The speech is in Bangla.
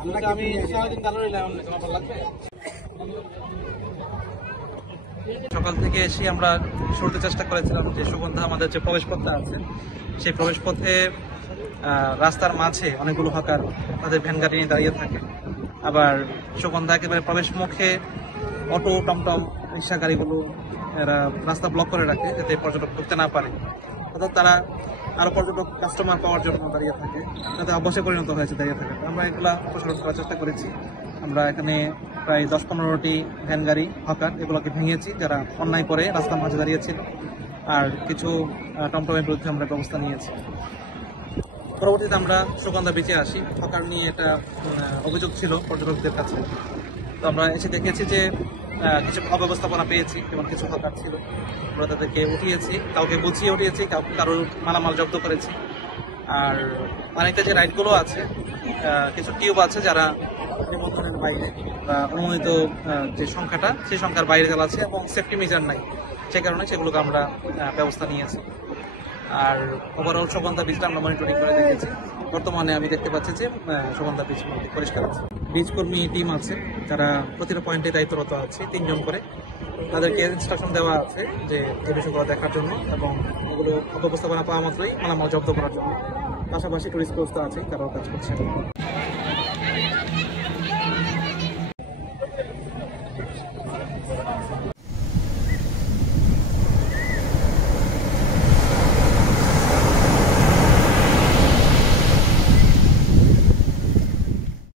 আমি সারাদিন কালোরি লাগাম না, তোমার ভালো লাগবে? সকাল থেকে এসে আমরা শুরুতে চেষ্টা করেছিলাম যে সুগন্ধা আমাদের যে প্রবেশ পথটা আছে সেই প্রবেশ পথে রাস্তার মাঝে অনেকগুলো হকার তাদের ভ্যান গাড়ি নিয়ে দাঁড়িয়ে থাকে। আবার সুগন্ধা একেবারে প্রবেশ মুখে অটো, টমটম, রিক্সা গাড়িগুলো এরা রাস্তা ব্লক করে রাখে যাতে পর্যটক ঢুকতে না পারে। অর্থাৎ তারা আরো পর্যটক কাস্টমার পাওয়ার জন্য দাঁড়িয়ে থাকে, তাদের অভ্যাসে পরিণত হয়েছে দাঁড়িয়ে থাকে। আমরা এগুলা অপসারণ করার চেষ্টা করেছি। আমরা এখানে প্রায় 10-15টি ভ্যান গাড়ি হকার এগুলোকে ভেঙেছি যারা অন্যায় করে রাস্তার মাঝে দাঁড়িয়েছিল, আর কিছু টমটমের বিরুদ্ধে আমরা ব্যবস্থা নিয়েছি। পরবর্তীতে আমরা সুগন্ধা বিচে আসি। হকার নিয়ে একটা অভিযোগ ছিল পর্যটকদের কাছে, তো আমরা এসে দেখেছি যে কিছু অব্যবস্থাপনা পেয়েছি, যেমন কিছু হকার ছিল, আমরা তাদেরকে উঠিয়েছি, কাউকে বুঝিয়ে উঠিয়েছি, কারোর মালামাল জব্দ করেছি। আর পানিতে যে রাইডগুলো আছে, কিছু টিউব আছে যারা নিবন্ধনের বাইরে বা অনুমোদিত যে সংখ্যাটা সেই সংখ্যার বাইরে চালাচ্ছে এবং সেফটি মেজার নাই, সে কারণে সেগুলোকে আমরা ব্যবস্থা নিয়েছি। আর ওভারঅল সুগন্ধা বিচটা আমরা মনিটরিং করে দেখেছি। বর্তমানে আমি দেখতে পাচ্ছি যে সুগন্ধা বিচ পরিষ্কার আছে। বিচ কর্মী টিম আছে যারা প্রতিটা পয়েন্টে দায়িত্বরত আছে, 3 জন করে। তাদেরকে ইনস্ট্রাকশন দেওয়া আছে যে এই বিষয়গুলো দেখার জন্য এবং এগুলো অব্যবস্থাপনা পাওয়া মাত্রই মালামাল জব্দ করার জন্য। পাশাপাশি টুরিস্ট ব্যবস্থা আছে, তারাও কাজ করছে।